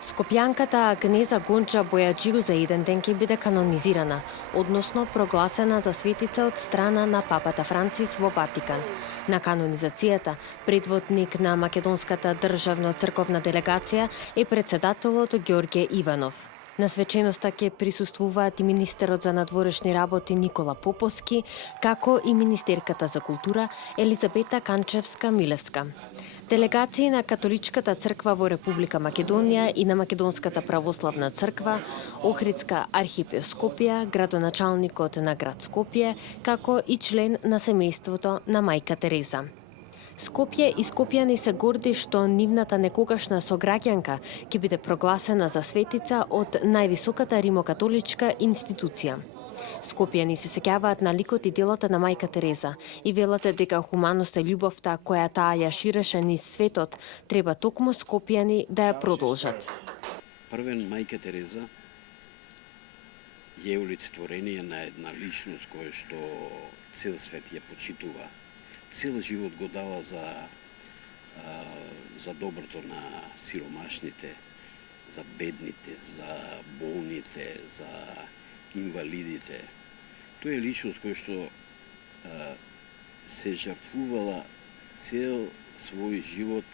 Скопјанката кнеза Гонча Бојаджиу за еден ден ќе биде канонизирана, односно прогласена за светица од страна на папата Францис во Ватикан. На канонизацијата предводник на македонската државно-црковна делегација е председателот Ѓорѓе Иванов. На свеченоста ќе присуствуваат и министерот за надворешни работи Никола Поповски, како и министерката за култура Елизабета Канчевска-Милевска. Делегации на Католичката црква во Република Македонија и на Македонската православна црква, Охридска архиепископија, градоначалникот на град Скопје, како и член на семејството на мајка Тереза. Скопје и скопјани се горди што нивната некогашна сограѓанка ќе биде прогласена за светица од највисоката римокатоличка институција. Скопјани се сеќаваат на ликот и делото на мајка Тереза и велат дека хуманоста и љубовта која таа ја ширеше низ светот треба токму скопјани да ја продолжат. Првен мајка Тереза е олицетворение на една личност која што цел свет ја почитува. Цел живот го дава за доброто на сиромашните, за бедните, за болните, за инвалидите. Тој е личност кој што се жртвувала цел свој живот,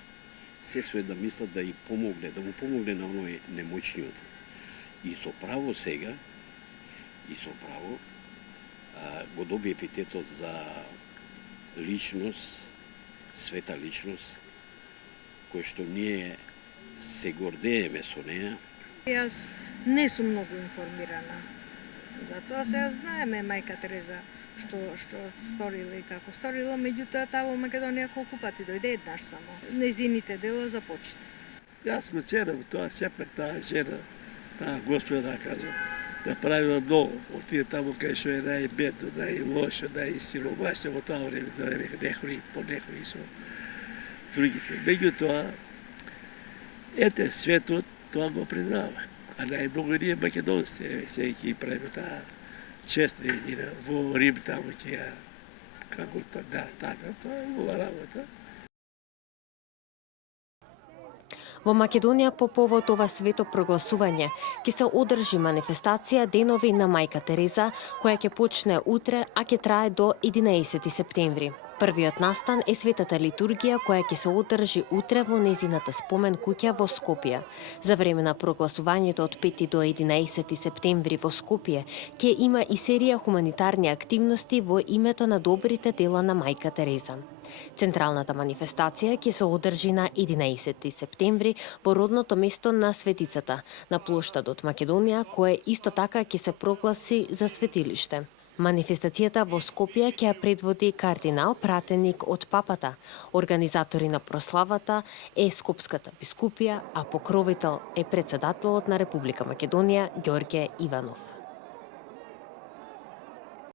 се све да мислат да му помогне на оној немоćниот. И со право сега, го доби епитетот за личност, света личност, кој што ние се гордееме со неа. Јас не сум многу информирана. Затоа сега знаеме мајка Тереза што сторила и како сторила, меѓутоа таа во Македонија колку пати дојде, еднаш само. Незините дела за почит. Јас ме ценам тоа, сепак таа жена, таа господа да кажам, да правила многу. Отиде таму кај што е најбедно, најлошо, најсиромашно во тоа време, нехори по нехори со другите. Меѓутоа, ете, светот тоа го признава. А најмногу ние македонци, сега ќе правиме таа честна едина во Рим, таму ќе ја, како така, тоа е убава работа. Во Македонија по повод ова свето прогласување ќе се одржи манифестација Денови на мајка Тереза, која ќе почне утре, а ќе трае до 11 септември. Првиот настан е светата литургија која ќе се одржи утре во незината спомен куќа во Скопје. За време на прогласувањето од 5 до 11 септември во Скопје ќе има и серија хуманитарни активности во името на добрите дела на мајка Тереза. Централната манифестација ќе се одржи на 11 септември во родното место на светицата, на плоштадот Македонија, кое исто така ќе се прогласи за светилиште. Манифестацијата во Скопје ќе ја предводи кардинал пратеник од папата. Организатори на прославата е Скопската бискупија, а покровител е председателот на Република Македонија Ѓорѓе Иванов.